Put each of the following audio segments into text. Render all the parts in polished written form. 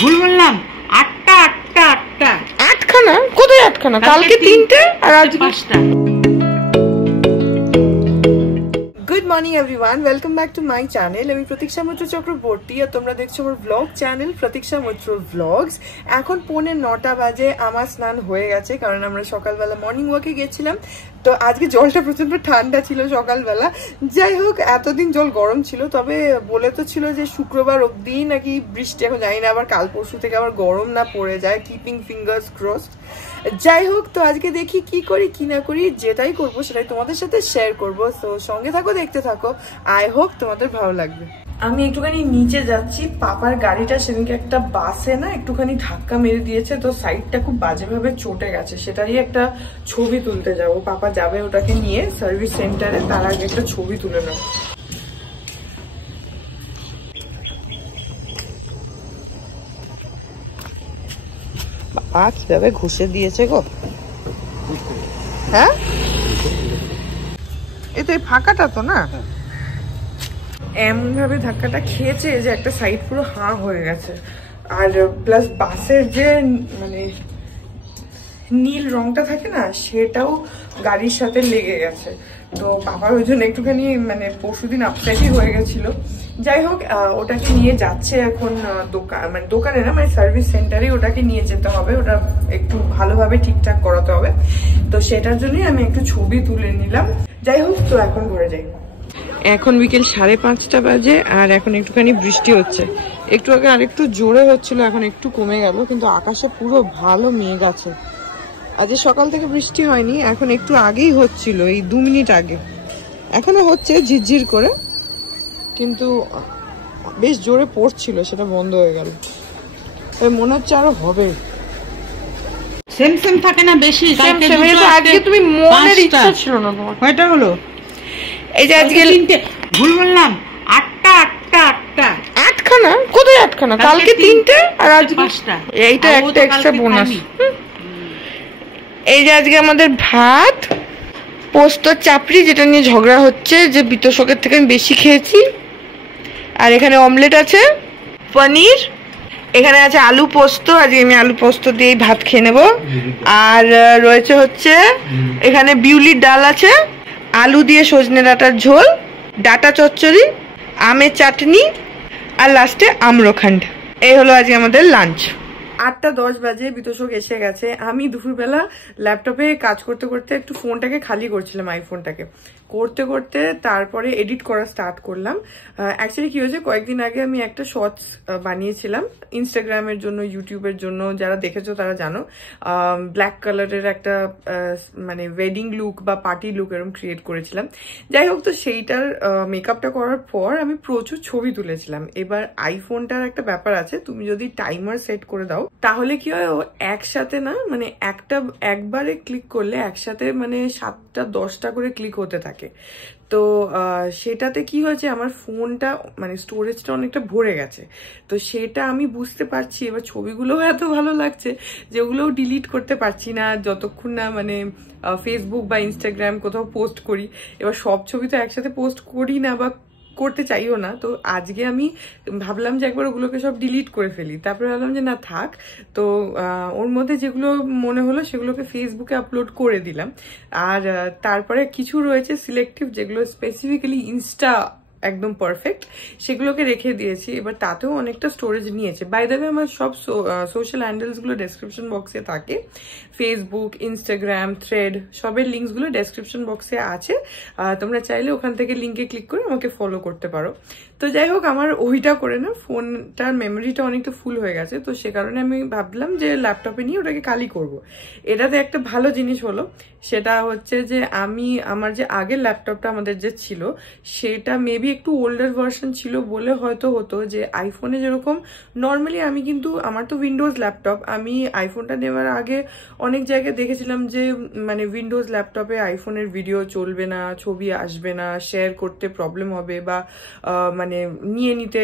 ভুল বললাম। আটটা আটটা আটটা আটখানা? কোথায় আটখানা? কালকে 3টে আর আজ 5টা। Good morning everyone, welcome back to my channel. আমি প্রতীক্ষা মৈত্র চক্রবর্তী আর তোমরা দেখছো আমার ব্লগ চ্যানেল প্রতীক্ষা মৈত্র ব্লগস। এখন 9:45 বাজে। আমার স্নান হয়ে গেছে কারণ আমরা সকালবেলা মর্নিং ওয়াকে গেছিলাম। তো আজকে জলটা প্রচন্ড ঠান্ডা ছিল সকালবেলা। যাই হোক, এতদিন জল গরম ছিল, তবে বলে তো ছিল যে শুক্রবার অবধি নাকি বৃষ্টি। এখন জানি না আবার কাল পরশু থেকে আবার গরম না পড়ে যায়, কিপিং ফিঙ্গার্স ক্রসড। যাই হোক, তো আজকে দেখি কি করি কি না করি, যেটাই করবো সেটাই তোমাদের সাথে শেয়ার করবো। তো সঙ্গে থাকো, দেখতে থাকো, আই হোপ তোমাদের ভালো লাগবে। আমি একটুখানি নিচে যাচ্ছি। পাপার গাড়িটা সেদিনকে একটা বাসে না একটুখানি ধাক্কা মেরে দিয়েছে, তো সাইডটা খুব বাজেভাবে চটে গেছে। সেটারই একটা ছবি তুলতে যাব। পাপা যাবে ওটাকে নিয়ে সার্ভিস সেন্টারে, তার আগে একটা ছবি তুলে নেব। বাবা কিভাবে ঘুষে দিয়েছে গো। হ্যাঁ, এই তো এই ফাঁকাটা তো না, এমন ভাবে ধাক্কাটা খেয়েছে যে একটা সাইড পুরো হাঁ হয়ে গেছে। আর প্লাস বাসের যে মানে নীল রংটা থাকে না, সেটাও গাড়ির সাথে লেগে গেছে। তো বাবার ওই জন্য একটুখানি মানে পরশুদিন আপসেটই হয়ে গেছিল। যাই হোক, ওটাকে নিয়ে যাচ্ছে এখন দোকানে না, মানে সার্ভিস সেন্টারে ওটাকে নিয়ে যেতে হবে। ওটা একটু ভালোভাবে ঠিকঠাক করাতে হবে। তো সেটার জন্যই আমি একটু ছবি তুলে নিলাম। যাই হোক, তো এখন ঘরে যাই। এখন বিকেল 5:30 বাজে আর এখন একটুখানি বৃষ্টি হচ্ছে। একটু আগে আরেকটু জোরে হচ্ছিল, এখন একটু কমে গেল, কিন্তু আকাশে পুরো ভালো মেঘ আছে। আজ সকাল থেকে বৃষ্টি হয়নি, এখন একটু আগেই হচ্ছিল, এই 2 মিনিট আগে। এখনো হচ্ছে ঝিরঝির করে, কিন্তু বেশ জোরে পড়ছিল, সেটা বন্ধ হয়ে গেল। মনে হচ্ছে আরো হবে। সেম সেম থাকে না বেশি। আজকে তুমি মনের ইচ্ছা ছিল না তোমার। কয়টা হলো? এই যে আজকে 3টে। ভুল বললাম। আটটা আটটা আটটা আটখানা? কোথায় আটখানা? কালকে 3টে আর আজ 5টা। এইটা একটা এক্সট্রা বোনাস। এই যে আজকে আমাদের ভাত, পোস্ত, চাপড়ি, যেটা নিয়ে ঝগড়া হচ্ছে যে বিতোষকের থেকে আমি বেশি খেয়েছি। আর এখানে অমলেট আছে, পনির, এখানে আছে আলু পোস্ত। আজকে আমি আলু পোস্ত দিয়েই ভাত খেয়ে নেবো। আর রয়েছে হচ্ছে এখানে বিউলির ডাল আছে, আলু দিয়ে সজনে ডাঁটার ঝোল, ডাঁটা চচ্চড়ি, আমের চাটনি, আর লাস্টে আম্রখান্ড। এই হলো আজকে আমাদের লাঞ্চ। 8:10 বাজে, বিতোষক এসে গেছে। আমি দুপুরবেলা ল্যাপটপে কাজ করতে করতে একটু ফোনটাকে খালি করছিলাম, আইফোনটাকে করতে করতে তারপরে এডিট করা স্টার্ট করলাম। অ্যাকচুয়ালি কি হয়েছে, কয়েকদিন আগে আমি একটা শর্টস বানিয়েছিলাম ইনস্টাগ্রামের জন্য, ইউটিউবের জন্য। যারা দেখেছো তারা জানো, ব্ল্যাক কালারের একটা মানে ওয়েডিং লুক বা পার্টি লুক এরকম ক্রিয়েট করেছিলাম। যাই হোক, তো সেইটার মেকআপটা করার পর আমি প্রচুর ছবি তুলেছিলাম। এবার আইফোনটার একটা ব্যাপার আছে, তুমি যদি টাইমার সেট করে দাও তাহলে কি হয়, ও একসাথে না মানে একবারে ক্লিক করলে একসাথে মানে 7টা 10টা করে ক্লিক হতে থাকে। তো সেটাতে কি হয়েছে, আমার ফোনটা মানে স্টোরেজটা অনেকটা ভরে গেছে। তো সেটা আমি বুঝতে পারছি। এবার ছবিগুলোও এত ভালো লাগছে যে ওগুলোও ডিলিট করতে পারছি না যতক্ষণ না মানে ফেসবুক বা ইনস্টাগ্রাম কোথাও পোস্ট করি। এবার সব ছবি তো একসাথে পোস্ট করি না বা করতে চাইও না। তো আজকে আমি ভাবলাম যে একবার ওগুলোকে সব ডিলিট করে ফেলি। তারপরে ভাবলাম যে না থাক। তো ওর মধ্যে যেগুলো মনে হলো সেগুলোকে ফেসবুকে আপলোড করে দিলাম। আর তারপরে কিছু রয়েছে সিলেক্টিভ, যেগুলো স্পেসিফিক্যালি ইনস্টা একদম পারফেক্ট, সেগুলোকে রেখে দিয়েছি। এবার তাতেও অনেকটা স্টোরেজ নিয়েছে। বাই দ্য ওয়ে, আমার সব সোশ্যাল হ্যান্ডেলসগুলো ডেসক্রিপশন বক্সে থাকে। ফেসবুক, ইনস্টাগ্রাম, থ্রেড, সবের লিঙ্কসগুলো ডেসক্রিপশন বক্সে আছে। তোমরা চাইলে ওখান থেকে লিঙ্কে ক্লিক করে আমাকে ফলো করতে পারো। তো যাই হোক, আমার ওইটা করে না ফোনটার মেমোরিটা অনেকটা ফুল হয়ে গেছে। তো সে কারণে আমি ভাবলাম যে ল্যাপটপে নিয়ে ওটাকে খালি করব। এটাতে একটা ভালো জিনিস হলো, সেটা হচ্ছে যে আমি আমার যে আগের ল্যাপটপটা আমাদের যে ছিল, সেটা মেবি একটু ওল্ডার ভার্সন ছিল বলে হয়তো হতো যে আইফোনে যেরকম নর্মালি আমি কিন্তু আমার তো উইন্ডোজ ল্যাপটপ, আমি আইফোনটা নেওয়ার আগে অনেক জায়গায় দেখেছিলাম যে মানে উইন্ডোজ ল্যাপটপে আইফোনের ভিডিও চলবে না, ছবি আসবে না, শেয়ার করতে প্রবলেম হবে বা মানে নিয়ে নিতে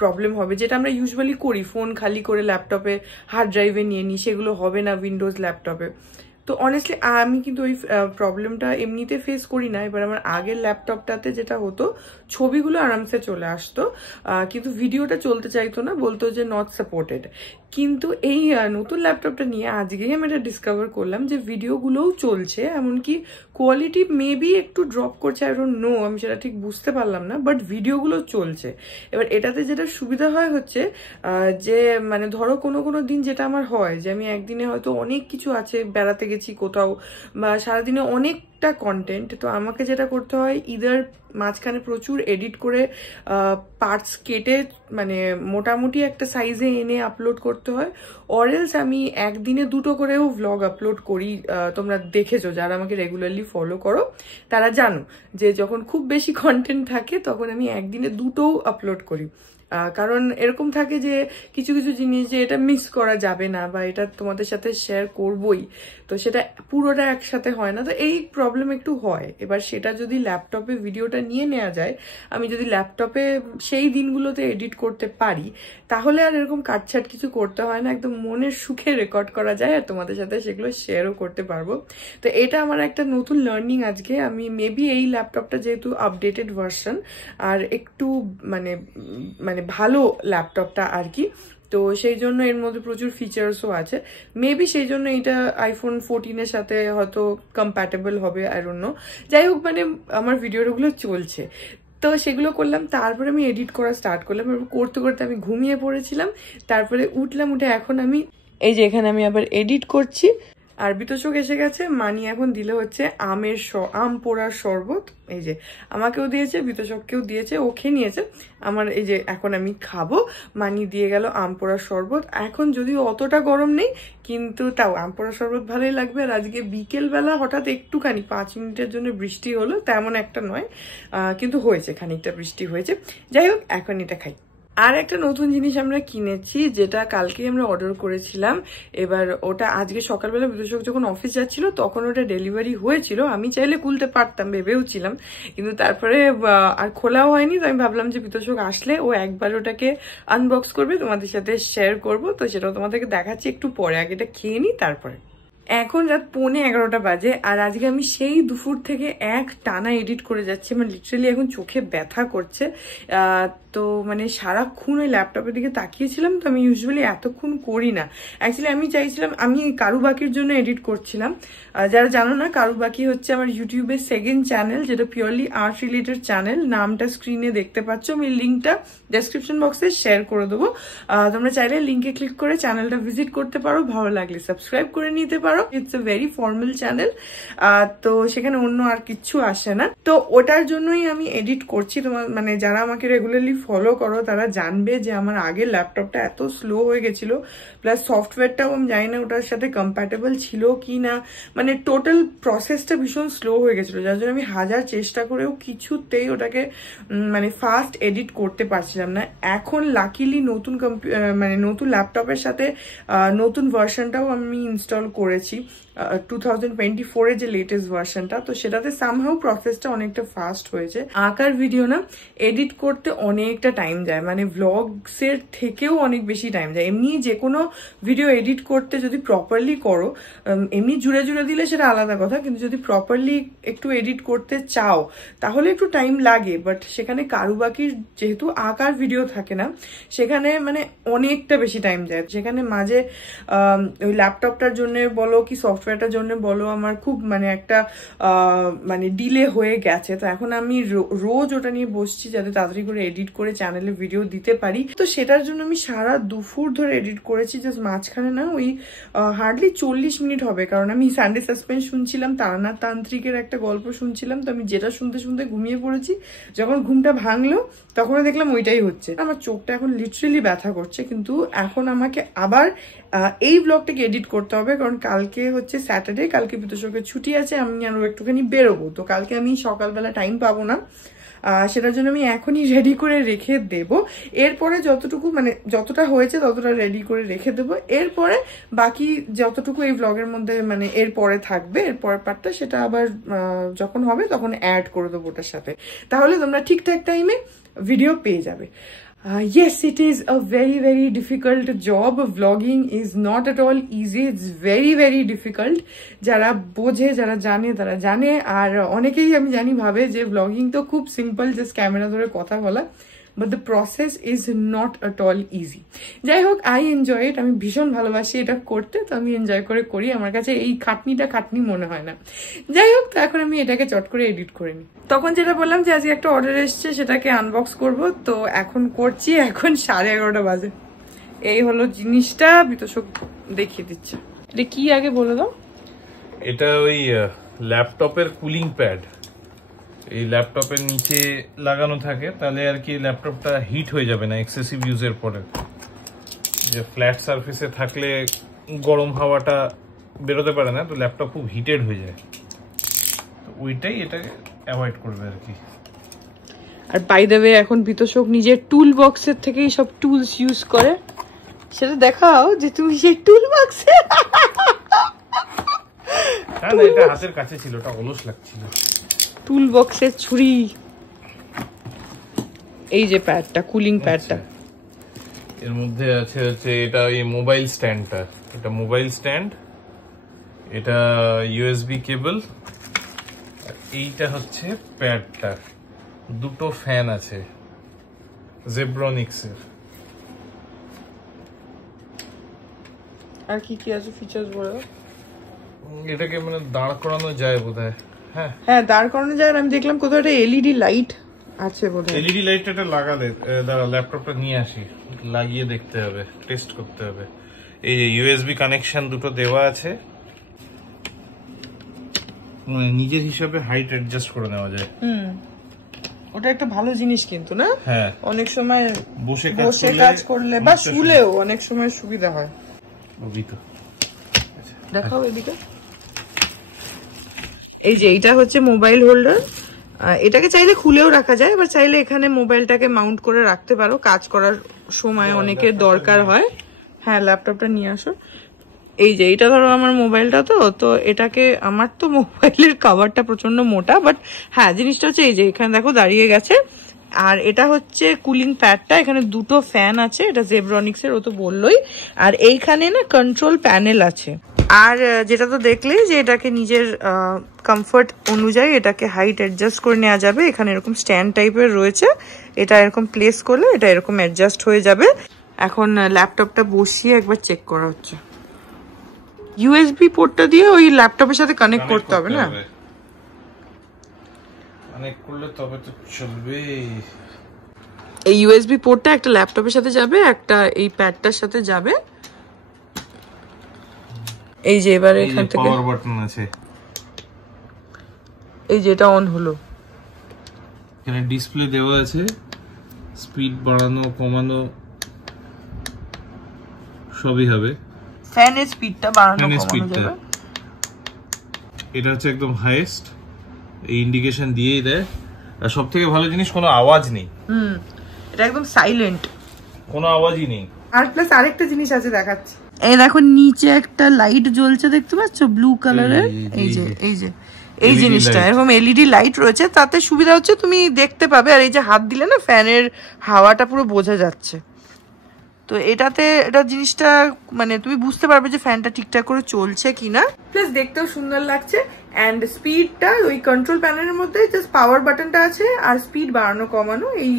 প্রবলেম হবে, যেটা আমরা ইউজুয়ালি করি ফোন খালি করে ল্যাপটপে হার্ড ড্রাইভে নিয়ে নিই, সেগুলো হবে না উইন্ডোজ ল্যাপটপে। তো অনেস্টলি আমি কিন্তু ওই প্রবলেমটা এমনিতে ফেস করি না। এবার আমার আগের ল্যাপটপটাতে যেটা হতো, ছবিগুলো আরামসে চলে আসতো, কিন্তু ভিডিওটা চলতে চাইতো না, বলতো যে নট সাপোর্টেড। কিন্তু এই নতুন ল্যাপটপটা নিয়ে আজকেই আমি এটা ডিসকভার করলাম যে ভিডিওগুলোও চলছে, এমনকি কোয়ালিটি মেবি একটু ড্রপ করছে, আই ডোন্ট নো, আমি সেটা ঠিক বুঝতে পারলাম না, বাট ভিডিওগুলো চলছে। এবার এটাতে যেটা সুবিধা হয় হচ্ছে যে মানে ধরো কোনো দিন যেটা আমার হয় যে আমি একদিনে হয়তো অনেক কিছু আছে, বেড়াতে গেছি কোথাও, বা সারাদিনে অনেকটা কন্টেন্ট, তো আমাকে যেটা করতে হয় ইদার মাঝখানে প্রচুর এডিট করে পার্টস কেটে মানে মোটামুটি একটা সাইজে এনে আপলোড করতে হয়, অরেলস আমি একদিনে 2টো করেও ভ্লগ আপলোড করি। তোমরা দেখেছো, যারা আমাকে রেগুলারলি ফলো করো তারা জানো যে যখন খুব বেশি কন্টেন্ট থাকে তখন আমি একদিনে 2টোও আপলোড করি। কারণ এরকম থাকে যে কিছু কিছু জিনিস যে এটা মিস করা যাবে না বা এটা তোমাদের সাথে শেয়ার করবই, তো সেটা পুরোটা একসাথে হয় না, তো এই প্রবলেম একটু হয়। এবার সেটা যদি ল্যাপটপে ভিডিওটা নিয়ে নেওয়া যায়, আমি যদি ল্যাপটপে সেই দিনগুলোতে এডিট করতে পারি, তাহলে আর এরকম কাটছাট কিছু করতে হয় না, একদম মনের সুখে রেকর্ড করা যায় আর তোমাদের সাথে সেগুলো শেয়ারও করতে পারবো। তো এটা আমার একটা নতুন লার্নিং আজকে। আমি মেবি এই ল্যাপটপটা যেহেতু আপডেটেড ভার্সন আর একটু মানে ভালো ল্যাপটপটা আর কি, তো সেই জন্য এর মধ্যে প্রচুর ফিচার্সও আছে, মেবি সেই জন্য এটা আইফোন 14-এর সাথে হয়তো কম্প্যাটেবল হবে, আই ডোন্ট নো। যাই হোক, মানে আমার ভিডিওগুলো চলছে, তো সেগুলো করলাম, তারপরে আমি এডিট করা স্টার্ট করলাম। করতে করতে আমি ঘুমিয়ে পড়েছিলাম, তারপরে উঠলাম, উঠে এখন আমি এই যে এখানে আমি আবার এডিট করছি। আর বিতোষক এসে গেছে, মানি এখন দিলে হচ্ছে আম পোড়ার শরবত, এই যে আমাকেও দিয়েছে, বিতোষককেও দিয়েছে, ও খেয়ে নিয়েছে। আমার এই যে এখন আমি খাবো, মানি দিয়ে গেল আম পোড়ার শরবত। এখন যদিও অতটা গরম নেই, কিন্তু তাও আম পোড়ার শরবত ভালোই লাগবে। আর আজকে বিকেলবেলা হঠাৎ একটুখানি 5 মিনিটের জন্য বৃষ্টি হলো, তেমন একটা নয়, কিন্তু হয়েছে, খানিকটা বৃষ্টি হয়েছে। যাই হোক, এখন এটা খাই। আর একটা নতুন জিনিস আমরা কিনেছি, যেটা কালকে আমরা অর্ডার করেছিলাম। এবার ওটা আজকে সকালবেলা বিতোষক যখন অফিস যাচ্ছিল তখন ওটা ডেলিভারি হয়েছিল, আমি চাইলে খুলতে পারতাম, ভেবেওছিলাম, কিন্তু তারপরে আর খোলাও হয়নি। তো আমি ভাবলাম যে বিতোষক আসলে ও একবার ওটাকে আনবক্স করবে, তোমাদের সাথে শেয়ার করব, তো সেটাও তোমাদেরকে দেখাচ্ছি একটু পরে। আগে এটা খেয়ে নিই তারপরে। এখন রাত 11:45 বাজে, আর আজকে আমি সেই দুপুর থেকে এক টানা এডিট করে যাচ্ছি, মানে লিটারালি এখন চোখে ব্যথা করছে। তো মানে সারাক্ষণ ওই ল্যাপটপের দিকে তাকিয়েছিলাম, তো আমি ইউজুয়ালি এতক্ষণ করি না। অ্যাকচুয়ালি আমি চাইছিলাম, আমি কারুবাকির জন্য এডিট করছিলাম। যারা জানো না, কারুবাকি হচ্ছে আমার ইউটিউবের সেকেন্ড চ্যানেল, যেটা পিওরলি আর্ট রিলেটেড চ্যানেল। নামটা স্ক্রিনে দেখতে পাচ্ছ, আমি লিঙ্কটা ডেসক্রিপশন বক্সে শেয়ার করে দেবো। তোমরা চাইলে লিঙ্কে ক্লিক করে চ্যানেলটা ভিজিট করতে পারো, ভালো লাগলে সাবস্ক্রাইব করে নিতে পারো। It's a very formal channel, তো সেখানে অন্য আর কিচ্ছু আসে না। তো ওটার জন্যই আমি এডিট করছি। তোমার মানে যারা আমাকে রেগুলারলি ফলো করো তারা জানবে যে আমার আগের ল্যাপটপটা এত স্লো হয়ে গেছিল, প্লাস সফটওয়্যারটাও আমি জানি না ওটার সাথে কম্প্যাটেবল ছিল কি না, মানে টোটাল প্রসেসটা ভীষণ স্লো হয়ে গেছিল, যার জন্য আমি হাজার চেষ্টা করেও কিছুতেই ওটাকে মানে ফাস্ট এডিট করতে পারছিলাম না। এখন লাকিলি নতুন নতুন ল্যাপটপের সাথে নতুন ভার্সনটাও আমি ইনস্টল করেছি, 2024-এর যে লেটেস্ট ভার্সনটা, তো সেটাতে সামহাউ প্রসেসটা অনেকটা ফাস্ট হয়েছে। আঁকার ভিডিও না এডিট করতে অনেকটা টাইম যায়, মানে ভ্লগসের থেকেও অনেক বেশি টাইম যায়। এমনি যে কোনো ভিডিও এডিট করতে যদি প্রপারলি করো, এমনি জুড়ে জুড়ে দিলে সেটা আলাদা কথা, কিন্তু যদি প্রপারলি একটু এডিট করতে চাও তাহলে একটু টাইম লাগে। বাট সেখানে কারুবাকির যেহেতু আঁকার ভিডিও থাকে না, সেখানে মানে অনেকটা বেশি টাইম যায়। সেখানে মাঝে ওই ল্যাপটপটার জন্য বলো কি সফটওয়্যারটার জন্য বলো, আমার খুব মানে একটা মানে ডিলে হয়ে গেছে। তো এখন আমি রোজ ওটা নিয়ে বসছি যাতে তাড়াতাড়ি করে এডিট করে চ্যানেলে ভিডিও দিতে পারি। তো সেটার জন্য আমি সারা দুপুর ধরে এডিট করেছি, জাস্ট মাঝখানে না ওই হার্ডলি 40 মিনিট হবে, কারণ আমি সানডে সাসপেন্স শুনছিলাম, তারানাথ তান্ত্রিকের একটা গল্প শুনছিলাম, তো আমি যেটা শুনতে শুনতে ঘুমিয়ে পড়েছি। যখন ঘুমটা ভাঙলো তখন দেখলাম ওইটাই হচ্ছে। আমার চোখটা এখন লিটারেলি ব্যথা করছে, কিন্তু এখন আমাকে আবার এই ব্লগটাকে এডিট করতে হবে, কারণ কালকে হচ্ছে স্যাটারডে, কালকে বিতোষকের ছুটি আছে, আমি আরো একটুখানি বেরোবো, তো কালকে আমি সকালবেলা টাইম পাবো না। সেটার জন্য আমি এখনই রেডি করে রেখে দেব। এরপরে যতটুকু মানে যতটা হয়েছে ততটা রেডি করে রেখে দেবো। এরপরে বাকি যতটুকু এই ব্লগের মধ্যে মানে এরপরে থাকবে, এরপরের পার্টটা সেটা আবার যখন হবে তখন অ্যাড করে দেবো ওটার সাথে, তাহলে তোমরা ঠিকঠাক টাইমে ভিডিও পেয়ে যাবে। Yes, it is a very difficult job. Vlogging is not at all easy. It's very difficult. যারা বোঝে, যারা জানে তারা জানে, আর অনেকেই আমি জানি ভাবে যে vlogging তো খুব সিম্পল, জাস্ট ক্যামেরা ধরে কথা বলা, but the process is not at all easy. যাই হোক, I enjoy it. আমি ভীষণ ভালোবাসি এটা করতে, তো আমি এনজয় করে করি। আমার কাছে এই খাটনিটা খাটনি মনে হয় না। যাই হোক, তো এখন আমি এটাকে চট করে এডিট করে নিই। তখন যেটা বললাম যে আজকে একটা অর্ডার এসছে, সেটাকে আনবক্স করব, তো এখন করছি। এখন 11:30 বাজে। এই হলো জিনিসটা, বিতোষক দেখিয়ে দিচ্ছে। এটা কি আগে বলে দাও। এটা ওই ল্যাপটপের কুলিং প্যাড। এই ল্যাপটপের নিচে লাগানো থাকে, তাহলে আর কি ল্যাপটপটা হিট হয়ে যাবে না এক্সেসিভ ইউজের পরে। যে ফ্ল্যাট সারফেসে থাকলে গরম হাওয়াটা বেরোতে পারে না, তো ল্যাপটপ খুব হিটেড হয়ে যায়, তো ওইটাই এটাকে অ্যাভয়েড করবে আর কি। আর বাই দ্য ওয়ে, এখন বিতোষক নিজের টুল বক্সের থেকেই সব টুলস ইউজ করে। সেটা দেখাও যে তুমি সেই টুল বক্সে। হ্যাঁ না, এটা হাতের কাছে ছিল, ওটা অলস লাগছিল। টুল বক্সের ছুরি। এই যে প্যাডটা, কুলিং প্যাডটা, এর মধ্যে আছে হচ্ছে এটা এই মোবাইল স্ট্যান্ডটা। এটা মোবাইল স্ট্যান্ড, এটা ইউএসবি কেবল, এইটা হচ্ছে প্যাডটা। দুটো ফ্যান আছে জেব্রনিক্সের। আর কি কি আছে ফিচার্স বলো। এটাকে মানে দাঁড় করানো যায় বোধহয়। হ্যাঁ হ্যাঁ, দাঁড় করানো যায়। আমি দেখলাম কোথাও একটা এলইডি লাইট আছে বোধহয়। এলইডি লাইটটা লাগালে, দাঁড়া ল্যাপটপটা নিয়ে আসি, লাগিয়ে দেখতে হবে, টেস্ট করতে হবে। এই যে ইউএসবি কানেকশন দুটো দেওয়া আছে, নিজের হিসাবে হাইট অ্যাডজাস্ট করে নেওয়া যায়। ওটা একটা ভালো জিনিস কিন্তু, না? হ্যাঁ, অনেক সময় বসে কাজ করলে বা শুলেও অনেক সময় সুবিধা হয়। দেখাও এদিকে। এই যে এইটা হচ্ছে মোবাইল হোল্ডার। এটাকে চাইলে খুলেও রাখা যায়, আবার চাইলে এখানে মোবাইলটাকে মাউন্ট করে রাখতে পারো, কাজ করার সময় অনেকের দরকার হয়। হ্যাঁ, ল্যাপটপটা নিয়ে আসো। এই যে এটা ধরো আমার মোবাইলটা, তো এটাকে, আমার তো মোবাইলের কভারটা প্রচন্ড মোটা, বাট হ্যাঁ জিনিসটা হচ্ছে এই যে এখানে দেখো দাঁড়িয়ে গেছে। আর এটা হচ্ছে কুলিং প্যাডটা, এখানে দুটো ফ্যান আছে, এটা জেব্রনিক্স এর, ও তো বললোই। আর এইখানে না কন্ট্রোল প্যানেল আছে। আর যেটা তো দেখলেই যে এটাকে নিজের কমফর্ট অনুযায়ী এটাকে হাইট অ্যাডজাস্ট করে নেওয়া যাবে। এখানে এরকম স্ট্যান্ড টাইপের রয়েছে, এটা এরকম প্লেস করলে এটা এরকম অ্যাডজাস্ট হয়ে যাবে। এখন ল্যাপটপটা বসিয়ে একবার চেক করা হচ্ছে। ইউএসবি পোর্টটা দিয়ে ওই ল্যাপটপের সাথে কানেক্ট করতে হবে না? কানেক্ট করলে তবে তো চলবে। এই ইউএসবি পোর্টটা একটা ল্যাপটপের সাথে যাবে, একটা এই প্যাডটার সাথে যাবে। এই যে এবারে এখান থেকে পাওয়ার বাটন আছে, এই যে এটা অন হলো। এখানে ডিসপ্লে দেওয়া আছে, স্পিড বাড়ানো কমানো সবই হবে। ফ্যানের স্পিডটা বাড়ানো কমানো যাবে। এটা হচ্ছে একদম হাইয়েস্ট, এই ইন্ডিকেশন দিয়েই দেয়। আর সবথেকে ভালো জিনিস, কোনো আওয়াজ নেই। এটা একদম সাইলেন্ট, কোনো আওয়াজই নেই। আর প্লাস আরেকটা জিনিস আছে দেখাচ্ছি। এই দেখো নিচে একটা লাইট জ্বলছে, দেখতে পাচ্ছ ব্লু কালারের? এই জিনিসটা এরকম এলইডি লাইট রয়েছে, তাতে সুবিধা হচ্ছে তুমি দেখতে পাবে। আর এই যে হাত দিলে না, ফ্যানের হাওয়াটা পুরো বোঝা যাচ্ছে। তো এটাতে এটা জিনিসটা মানে তুমি বুঝতে পারবে যে ফ্যানটা ঠিকঠাক করে চলছে কিনা, প্লাস দেখতেও সুন্দর লাগছে। অ্যান্ড স্পিডটা ওই কন্ট্রোল প্যানেলের মধ্যে জাস্ট পাওয়ার বাটনটা আছে, আর স্পিড বাড়ানো কমানো এই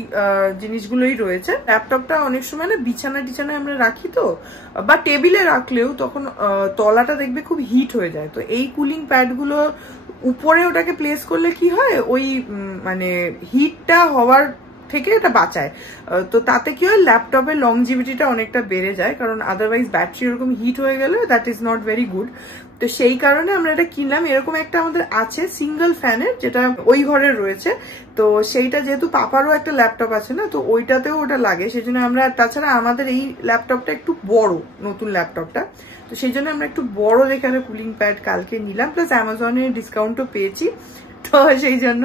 জিনিসগুলোই রয়েছে। ল্যাপটপটা অনেক সময় না বিছানায় আমরা রাখি, তো বা টেবিলে রাখলেও তখন তলাটা দেখবে খুব হিট হয়ে যায়। তো এই কুলিং প্যাডগুলো উপরে ওটাকে প্লেস করলে কি হয়, ওই মানে হিটটা হওয়ার থেকে এটা বাঁচায়। তো তাতে কি হয়, ল্যাপটপের লংজিভিটিটা অনেকটা বেড়ে যায়, কারণ আদারওয়াইজ ব্যাটারি এরকম হিট হয়ে গেলে that is not very good. তো সেই কারণে আমরা এটা কিনলাম। এরকম একটা আমাদের আছে সিঙ্গেল ফ্যানের, যেটা ওই ঘরে রয়েছে। তো সেইটা যেহেতু পাপারও একটা ল্যাপটপ আছে না, তো ওইটাতেও ওটা লাগে, সেই জন্য আমরা, তাছাড়া আমাদের এই ল্যাপটপটা একটু বড়, নতুন ল্যাপটপটা, তো সেই জন্য আমরা একটু বড় দেখে কুলিং প্যাড কালকে নিলাম। প্লাস অ্যামাজনে ডিসকাউন্টও পেয়েছি, তো সেই জন্য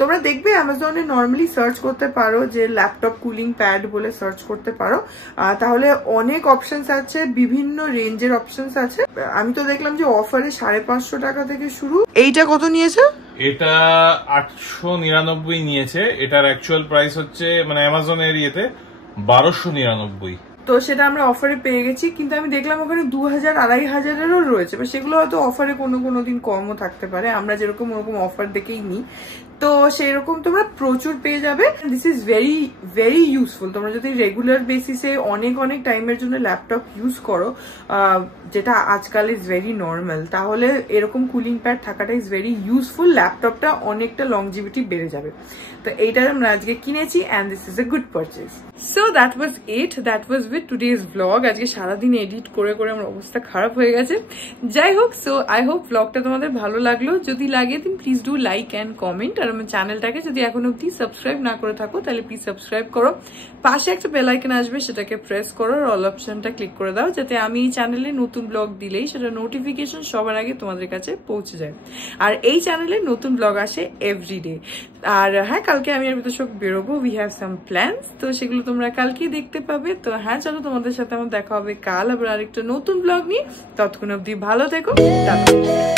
তোমরা দেখবে অ্যামাজনে নর্মালি সার্চ করতে পারো যে ল্যাপটপ কুলিং প্যাড বলে সার্চ করতে পারো, তাহলে অনেক অপশনস আছে, বিভিন্ন রেঞ্জের অপশনস আছে। আমি তো দেখলাম যে অফারে 550 টাকা থেকে শুরু। এইটা কত নিয়েছে? এটা 899 নিয়েছে। এটার অ্যাকচুয়াল প্রাইস হচ্ছে মানে অ্যামাজনের ইয়েতে 1299। তো সেটা আমরা অফারে পেয়ে গেছি, কিন্তু আমি দেখলাম ওখানে 2000 2500-এরও রয়েছে, সেগুলো হয়তো অফারে কোনো দিন কমও থাকতে পারে, আমরা যেরকম ওরকম অফার দেখেই নিই। তো সেরকম তোমরা প্রচুর পেয়ে যাবে। This is very very useful. তোমরা যদি রেগুলার বেসিসে অনেক টাইমের জন্য ল্যাপটপ ইউজ করো, যেটা আজকাল ইজ ভেরি নর্মাল, তাহলে এরকম কুলিং প্যাড থাকাটা ইজ ভেরি ইউজফুল। ল্যাপটপটা অনেকটা লংজিভিটি বেড়ে যাবে। তো এইটা আমরা আজকে কিনেছি and this is a good purchase. So that was it, that was with today's blog. আজকে সারাদিন এডিট করে আমার অবস্থা খারাপ হয়ে গেছে। যাই হোক, সো আই হোপ ব্লগটা তোমাদের ভালো লাগলো। যদি লাগে দেন please do like and comment. আর আমার চ্যানেলটাকে যদি এখন অব্দি সাবস্ক্রাইব না করে থাকো তাহলে প্লিজ সাবস্ক্রাইব করো। পাশে একটা বেল আইকন আসবে, সেটাকে প্রেস করো, অল অপশনটা ক্লিক করে দাও, যাতে আমি এই চ্যানেলে নতুন ব্লগ দিলেই সেটা নোটিফিকেশন সবার আগে তোমাদের কাছে পৌঁছে যায়। আর এই চ্যানেলে নতুন ব্লগ আসে এভরিডে। আর হ্যাঁ, কালকে আমি আর বিতোষক বেরোবো, উই হ্যাভ সাম প্ল্যানস, তো সেগুলো তোমরা কালকেই দেখতে পাবে। তো হ্যাঁ, চলো তোমাদের সাথে আমার দেখা হবে কাল আবার আরেকটা নতুন ব্লগ নিয়ে। ততক্ষণ অব্দি ভালো থেকো, টাটা।